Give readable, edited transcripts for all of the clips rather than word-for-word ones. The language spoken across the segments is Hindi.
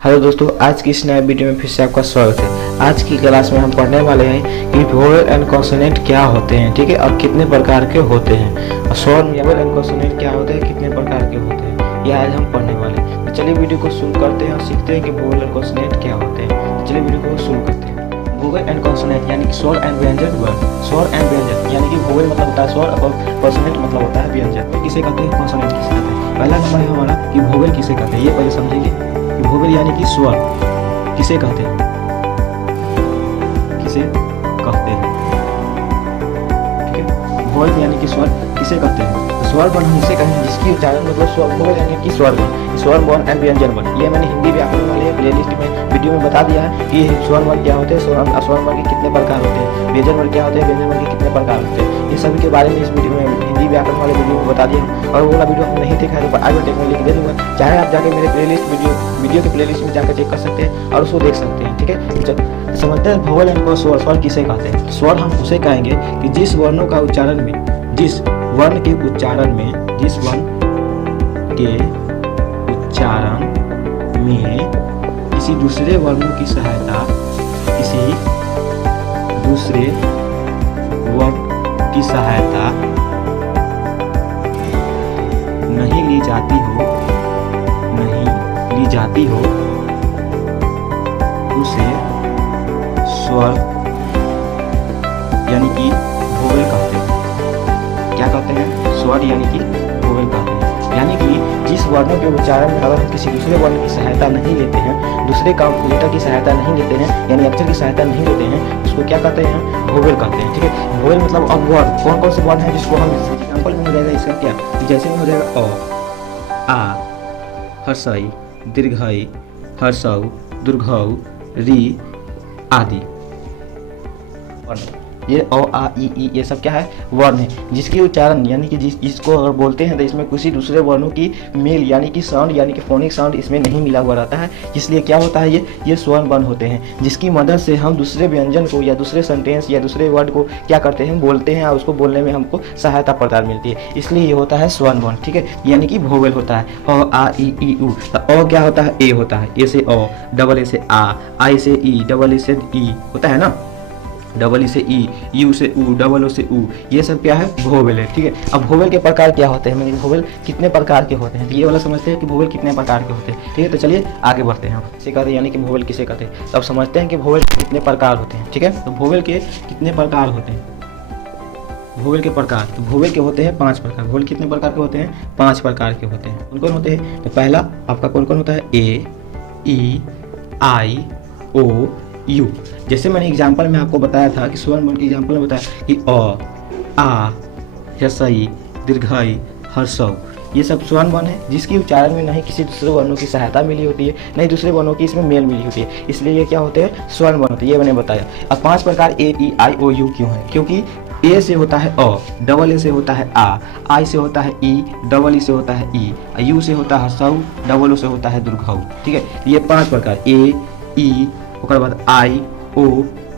हेलो दोस्तों, आज की इस नए वीडियो में फिर से आपका स्वागत है। आज की क्लास में हम पढ़ने वाले हैं कि वोवेल एंड कॉन्सोनेंट क्या होते हैं, ठीक है, और कितने प्रकार के होते हैं, और स्वर वोवेल एंड कॉन्सोनेंट क्या होते हैं, कितने प्रकार के होते हैं, ये आज हम पढ़ने वाले हैं। तो चलिए वीडियो को शुरू करते हैं और सीखते हैं कि वोवेल एंड कॉन्सोनेंट क्या होते हैं। तो चलिए वीडियो को शुरू करते हैं। वोवेल एंड कॉन्सोनेंट यानी कि स्वर एंड व्यंजन वर्ण। स्वर एंड व्यंजन यानी कि वोवेल मतलब होता है स्वर और कॉन्सोनेंट मतलब होता है व्यंजन। किसे कहते हैं, कॉन्सोनेंट किसे कहते हैं। पहला नंबर है हमारा कि वोवेल किसे कहते हैं, ये पहले समझेंगे। वोवेल यानी कि स्वर किसे कहते हैं, किसे कहते हैं, ठीक है। वोवेल यानी कि स्वर किसे कहते हैं, स्वर वर्ण हम इसे कहते हैं जिसकी उच्चारण मतलब स्वर। वोवेल यानी कि स्वर वर्ण, स्वर वर्ण एंड व्यंजन वर्ण। ये मैंने हिंदी व्याकरण वाले प्लेलिस्ट में वीडियो में बता दिया है कि स्वर वर्ण क्या होते हैं, स्वर वर्ण के कितने प्रकार होते हैं, व्यंजन वर्ण क्या होते हैं, व्यंजन वर्ण के कितने प्रकार होते हैं। ये सभी के बारे में इस वीडियो में हिंदी व्याकरण वाले वीडियो में बता दिया है। और वो वाला वीडियो हम नहीं देखा है तो आई विल टेक में लिख दे दूंगा, चाहे आप जाके मेरे प्लेलिस्ट वीडियो के प्लेलिस्ट में जाकर चेक कर सकते हैं और उसको देख सकते हैं, ठीक है। समझते हैं वोवेल एंड स्वर। स्वर किसे कहते हैं, स्वर हम उसे कहेंगे कि जिस वर्णों का उच्चारण में, जिस वर्ण के उच्चारण में, जिस वर्ण के उच्चारण में किसी दूसरे वर्णों की सहायता, किसी दूसरे वर्ण की सहायता नहीं ली जाती हो, नहीं ली जाती हो, उसे स्वर यानी कि वोवेल कहते हैं। क्या कहते हैं, स्वर यानी कि वोवेल कहते हैं। यानी कि जिस वर्णों के उच्चारण में अगर हम किसी दूसरे वर्ण की सहायता नहीं लेते हैं, दूसरे का लेटर की सहायता नहीं लेते हैं, यानी अक्षर की सहायता नहीं लेते हैं, उसको क्या कहते हैं, वोवेल कहते हैं, ठीक है। वोवेल मतलब अब वर्ण कौन कौन से वर्ण हैं जिसको हम एग्जाम्पल में हो जाएगा इसका क्या, जैसे में हो जाएगा अ, आ, हर्षई, दीर्घई, हर्षौ, दुर्घौ, री आदि। ये अ आ ई ये सब क्या है, वर्ण है जिसकी उच्चारण यानी कि इसको अगर बोलते हैं तो इसमें किसी दूसरे वर्णों की मेल यानी कि साउंड यानी कि फोनिक साउंड इसमें नहीं मिला हुआ रहता है, इसलिए क्या होता है, ये स्वर वर्ण होते हैं जिसकी मदद से हम दूसरे व्यंजन को या दूसरे सेंटेंस या दूसरे वर्ड को क्या करते हैं, बोलते हैं और उसको बोलने में हमको सहायता प्रदान मिलती है, इसलिए ये होता है स्वर वर्ण, ठीक है। यानी कि वोवेल होता है अ आ ई उ। अ क्या होता है, ए होता है, ए से अ, डबल ए से आ, आई से ई, डबल ए से ई होता है ना, डबल ई से ई, यू से ऊ, डबल ओ से ऊ, ये सब क्या है, वोवेल है, ठीक है। अब वोवेल के प्रकार क्या होते हैं, मैंने वोवेल कितने प्रकार के होते हैं, ये वाला समझते हैं कि वोवेल कितने प्रकार के होते हैं, ठीक है। तो चलिए आगे बढ़ते हैं, किसे कहते हैं यानी कि वोवेल किसे कहते हैं। तो अब समझते हैं कि वोवेल कितने प्रकार होते हैं, ठीक है। तो वोवेल के कितने प्रकार होते हैं, वोवेल के प्रकार, तो वोवेल के होते हैं 5 प्रकार। वोवेल कितने प्रकार के होते हैं, 5 प्रकार के होते हैं। कौन कौन होते हैं, तो पहला आपका कौन कौन होता है, ए, ई, आई, ओ, यू। जैसे मैंने एग्जाम्पल में आपको बताया था कि स्वर वर्ण के एग्जाम्पल में बताया कि अ, आ, हर्षई, दीर्घई, हर्षौ, ये सब स्वर वर्ण है जिसकी उच्चारण में नहीं किसी दूसरे वर्णों की सहायता मिली होती है, नहीं दूसरे वर्णों की इसमें मेल मिली होती है, इसलिए ये क्या होते हैं, स्वर वर्ण होते हैं, ये मैंने बताया। अब 5 प्रकार ए, ई, आई, ओ, यू क्यों है, क्योंकि ए से होता है अ, डबल ए से होता है आ, आई से होता है ई, डबल ई से होता है ई, यू से होता है हर्षौ, डबल ओ से होता है दुर्घौ, ठीक है। ये 5 प्रकार ए, ई, उसके बाद आई, ओ,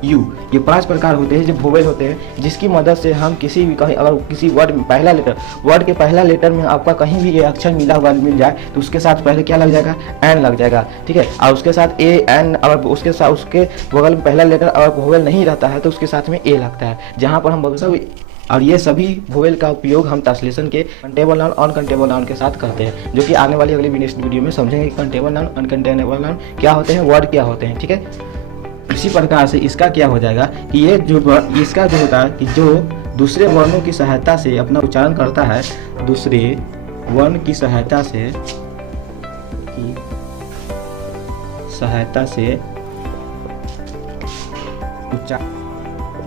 यू, ये 5 प्रकार होते हैं जो वोवेल होते हैं जिसकी मदद से हम किसी भी कहीं अगर किसी वर्ड में पहला लेटर, वर्ड के पहला लेटर में आपका कहीं भी ये अक्षर मिला हुआ मिल जाए तो उसके साथ पहले क्या लग जाएगा, एन लग जाएगा, ठीक है। और उसके साथ ए एन, और उसके साथ उसके बगल में पहला लेटर अगर वोवेल नहीं रहता है तो उसके साथ में ए लगता है, जहाँ पर हम सब। और ये सभी वोवेल का उपयोग हम ट्रांसलेशन के कंटेबल नाउन, अनकंटेबल नाउन के साथ करते हैं, जो कि आने वाली अगली वीडियो में समझेंगे कि कंटेबल नाउन, अनकंटेबल नाउन क्या होते हैं, वर्ड क्या होते हैं, ठीक है। इसी प्रकार से इसका क्या हो जाएगा कि ये जो इसका जो होता है कि जो दूसरे वर्णों की सहायता से अपना उच्चारण करता है, दूसरे वर्ण की सहायता से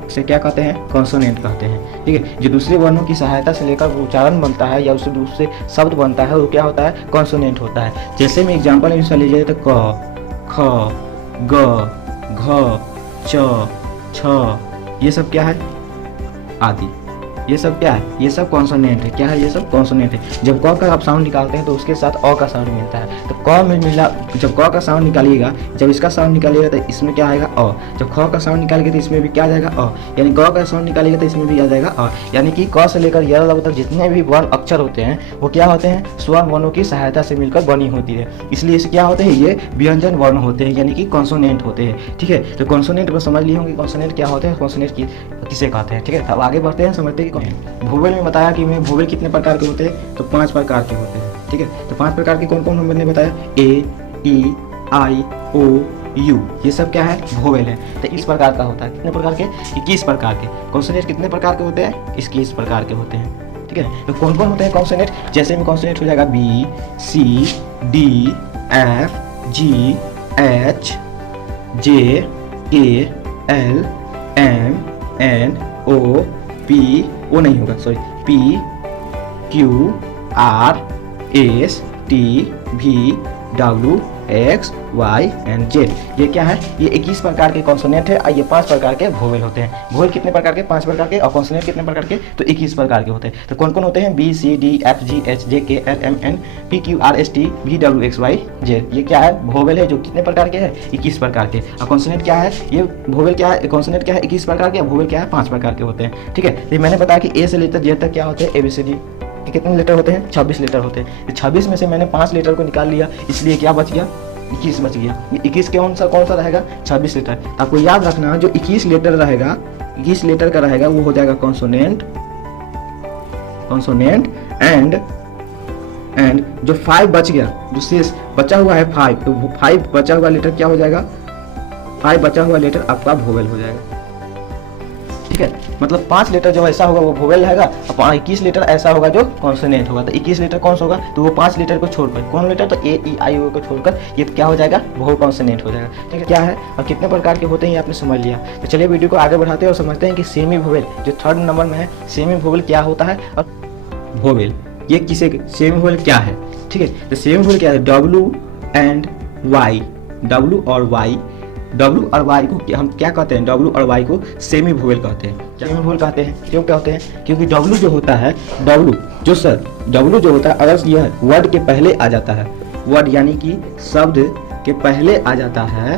से क्या कहते हैं, कॉन्सोनेंट कहते हैं, ठीक है। जो दूसरे वर्णों की सहायता से लेकर उच्चारण बनता है या उससे दूसरे शब्द बनता है वो क्या होता है, कॉन्सोनेंट होता है। जैसे मैं एग्जाम्पल में लीजिए तो क, ख, ग, घ, च, छ, ये सब क्या है, आदि, ये सब क्या है, ये सब कॉन्सोनेंट है। क्या है, ये सब कॉन्सोनेंट है। जब क का आप साउंड निकालते हैं तो उसके साथ अ का साउंड मिलता है। तो क में मिला, जब क का साउंड निकालिएगा, जब इसका साउंड निकालिएगा तो इसमें क्या आएगा, अ। जब ख का साउंड निकालिएगा तो इसमें भी क्या आ जाएगा, अ। यानी क का साउंड निकालिएगा तो इसमें भी आ जाएगा अ। यानी कि क से लेकर य तक जितने भी वर्ण अक्षर होते हैं वो क्या होते हैं, स्वर वर्णों की सहायता से मिलकर बनी होती है। इसलिए इसे क्या होते हैं, ये व्यंजन वर्ण होते हैं, यानी कि कॉन्सोनेंट होते हैं। ठीक है, तो कॉन्सोनेंट को समझ लिए होंगे कॉन्सोनेंट क्या होते हैं, कॉन्सोनेंट किसे कहते हैं। ठीक है, अब आगे बढ़ते हैं, समझते हैं कि वोवेल में बताया कि वोवेल कितने प्रकार के होते हैं, तो 5 प्रकार के होते हैं। ठीक है, तो 5 प्रकार के कौन कौन मैंने बताया, ए, ई, आई, ओ, यू, ये सब क्या है, वोवेल है। तो इस प्रकार का होता है, कितने प्रकार के, 21 प्रकार के। कॉन्सोनेंट कितने प्रकार के होते हैं, 21 प्रकार के होते हैं। ठीक है, तो कौन कौन होते हैं कॉन्सोनेंट, जैसे में कॉन्सोनेंट हो जाएगा B, C, D, F, G, H, J, K, L, M, N, O, P, O नहीं होगा sorry, P, Q, R, S, T, V, W, X, Y and Z. ये क्या है, ये 21 प्रकार के कॉन्सोनेंट है और ये 5 प्रकार के वोवेल होते हैं। वोवेल कितने प्रकार के, 5 प्रकार के, और कॉन्सोनेंट कितने प्रकार के, तो 21 प्रकार के होते हैं। तो कौन कौन होते हैं, B, C, D, F, G, H, J, K, L, M, N, P, Q, R, S, T, V, W, X, Y, Z. ये क्या है, वोवेल है जो कितने प्रकार के हैं, 21 प्रकार के। और कॉन्सोनेंट क्या है, ये वोवेल क्या है, कॉन्सोनेंट क्या है, 21 प्रकार के, वोवेल क्या है, 5 प्रकार के होते हैं। ठीक है, तो मैंने बताया कि ए से लेकर जेड तक क्या होते हैं, एबीसीडी के कितने लेटर होते हैं, 26 लेटर होते हैं। 26 में से मैंने 5 लेटर को निकाल लिया, इसलिए क्या बच गया, 21 बच गया। 21 कौन सा रहेगा, 26 लेटर। आपको याद रखना जो 21 लेटर रहेगा, 21 लेटर का रहेगा वो हो जाएगा कॉन्सोनेंट, एंड जो 5 बच गया, जो शेष बचा हुआ है 5, तो वो 5 बचा हुआ लेटर क्या हो जाएगा, 5 बचा हुआ लेटर आपका वोवेल हो जाएगा। ठीक है, मतलब 5 लेटर जो ऐसा होगा वो वोवेल रहेगा, और 21 लेटर ऐसा होगा जो कॉन्सोनेंट होगा। तो 21 लेटर कौन सा होगा, तो वो 5 लेटर को छोड़कर, कौन लेटर, तो ए, ई, आई, ओ को छोड़कर ये क्या हो जाएगा, वो कॉन्सोनेंट हो जाएगा। ठीक है, क्या है और कितने प्रकार के होते हैं ये आपने समझ लिया। तो चलिए वीडियो को आगे बढ़ाते हैं और समझते हैं कि सेमी वोवेल जो 3rd नंबर में है, सेमी वोवेल क्या होता है और वोवेल ये किसे, सेमी वोवेल क्या है। ठीक है, तो सेमी वोवेल क्या है, डब्ल्यू एंड वाई, डब्ल्यू और वाई, डब्ल्यू और वाई को हम क्या कहते हैं, डब्ल्यू और वाई को सेमी वोवेल कहते हैं। सेमी वोवेल कहते हैं, क्यों कहते हैं, क्योंकि डब्ल्यू जो होता है, डब्ल्यू जो होता है, अगर यह वर्ड के पहले आ जाता है, वर्ड यानी कि शब्द के पहले आ जाता है,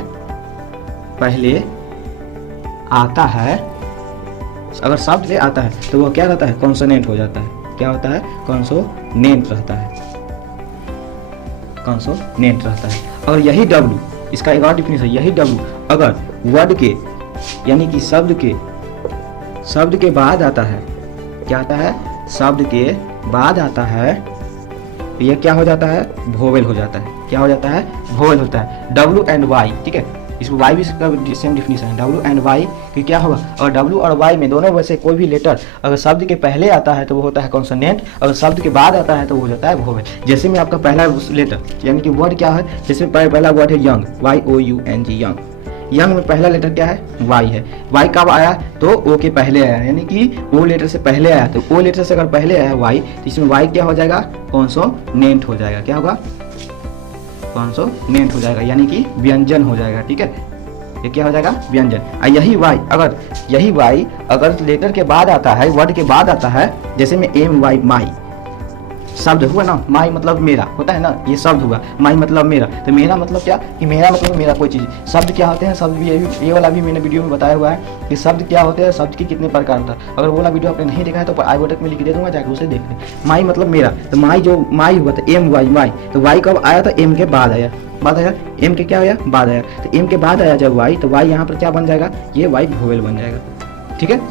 पहले आता है, अगर शब्द ले आता है तो वह क्या रहता है, कॉन्सोनेंट हो जाता है। क्या होता है, कॉन्सोनेंट रहता है, कॉन्सोनेंट रहता है। और यही डब्ल्यू, इसका एक और डिफिनेशन, यही डब्ल्यू अगर वर्ड के यानी कि शब्द के बाद आता है, क्या आता है, शब्द के बाद आता है, तो यह क्या हो जाता है, वोवेल हो जाता है। क्या हो जाता है, वोवेल होता है। डब्ल्यू एंड वाई, ठीक है, इसमें वाई भी इसका सेम डिफिनेशन है, डब्ल्यू एंड वाई कि क्या होगा, और डब्ल्यू और वाई में दोनों में से कोई भी लेटर अगर शब्द के पहले आता है तो वो होता है कॉन्सोनेंट, अगर शब्द के बाद आता है तो वो हो जाता है वोवेल। जैसे में आपका पहला लेटर यानी कि वर्ड क्या है, जैसे पहला वर्ड है यंग, YOUNG, यंग, यंग में पहला लेटर क्या है, वाई है। वाई कब आया, तो ओ के पहले आया, यानी कि ओ लेटर से पहले आया, तो ओ लेटर से अगर पहले आया वाई, तो इसमें वाई क्या हो जाएगा, कॉन्सोनेंट हो जाएगा। क्या होगा, कॉन्सोनेंट हो जाएगा, यानी कि व्यंजन हो जाएगा। ठीक है, ये क्या हो जाएगा, व्यंजन। और यही वाई अगर लेटर के बाद आता है, वर्ड के बाद आता है, जैसे में MY, माई शब्द हुआ ना, माई मतलब मेरा होता है ना, ये शब्द हुआ, माई मतलब मेरा, तो मेरा मतलब क्या, कि मेरा मतलब मेरा कोई चीज़। शब्द क्या होते हैं, शब्द भी ये वाला भी मैंने वीडियो में बताया हुआ है कि शब्द क्या होते हैं, शब्द की कितने प्रकार होता है। अगर वो वाला वीडियो आपने नहीं देखा है तो आई बटन में लिख दे दूंगा, जाकर उसे देख लें। माई मतलब मेरा, तो माई जो माई हुआ था MY, माई, तो वाई कब आया था, एम के बाद आया, एम के क्या आया, बाद आया, तो एम के बाद आया जब वाई, तो वाई यहाँ पर क्या बन जाएगा, ये वाई वोवेल बन जाएगा। ठीक है,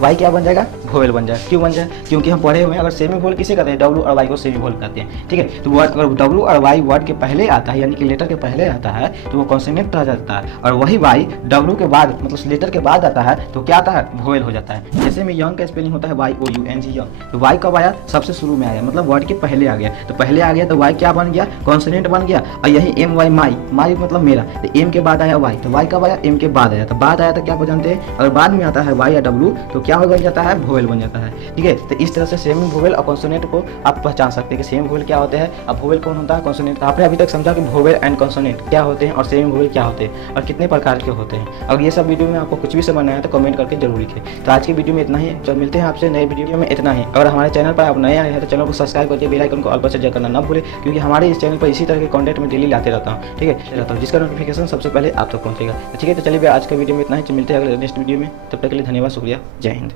वाई क्या बन जाएगा, वोवेल बन जाएगा। क्यों बन जाए, क्योंकि हम पढ़े हुए हैं, अगर सेमी वोवेल किसे कहते हैं, डब्ल्यू और वाई को सेमी वोवेल कहते हैं। ठीक है, तो वर्ड अगर डब्ल्यू और वाई वर्ड के पहले आता है, यानी कि लेटर के पहले आता है, तो वो कॉन्सोनेंट रह जाता है। और वही वाई डब्ल्यू के बाद मतलब लेटर के बाद आता है, तो क्या आता है, वोवेल हो जाता है। जैसे में यंग का स्पेलिंग होता है YOUNG, यंग, तो वाई कब आया, सबसे शुरू में आया, मतलब वर्ड के पहले आ गया, तो पहले आ गया तो वाई क्या बन गया, कॉन्सोनेंट बन गया। और यही MY, माई मतलब मेरा, तो एम के बाद आया वाई, तो वाई कब आया, एम के बाद आया, तो बाद आया तो क्या आप जानते हैं, अगर बाद में आता है वाई या डब्ल्यू तो क्या हो जाता है, वोवेल वोवेल बन जाता है। ठीक है, तो इस तरह से सेमी वोवेल और कॉन्सोनेंट को आप पहचान सकते हैं कि सेमी वोवेल क्या होते हैं, अब वोवेल कौन होता है, कॉन्सोनेंट। आपने अभी तक समझा कि वोवेल एंड कॉन्सोनेंट क्या होते हैं और सेमी वोवेल क्या होते हैं और कितने प्रकार के होते हैं। अगर ये सब वीडियो में आपको कुछ भी समझ आया तो कमेंट करके जरूर लिखें। तो आज की वीडियो में इतना ही, जब मिलते हैं आपसे नए वीडियो में इतना ही। अगर हमारे चैनल पर आप नए आए हैं तो चैनल को सब्सक्राइब करके बेल आइकन को ऑल पर सेट करना ना भूलें, क्योंकि हमारे इस चैनल पर इसी तरह के कंटेंट में डेली लाते रहता हूँ। ठीक है, जिसका नोटिफिकेशन सबसे पहले आप तक पहुंचेगा। ठीक है, तो चलिए आज का वीडियो में इतना ही, मिलते हैं अगले नेक्स्ट वीडियो में। तब तक के लिए धन्यवाद, शुक्रिया, जय हिंद।